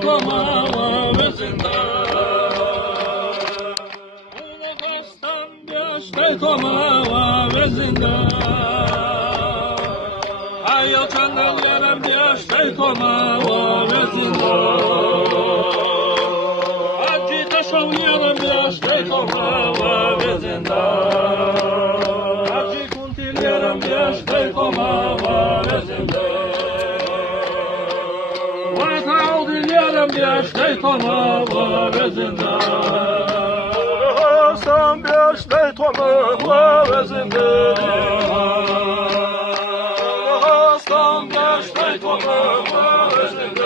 toma vezenda. Kastan yaşta toma vezenda. Ayol çandalarım yaşta toma vezenda. Acı taşıyorum yaşta toma vezenda. Acı kuntilerim yaşta toma vezenda. Yaşta toma vezenda. Sen yaşta toma vezenda. Sen yaşta toma vezenda.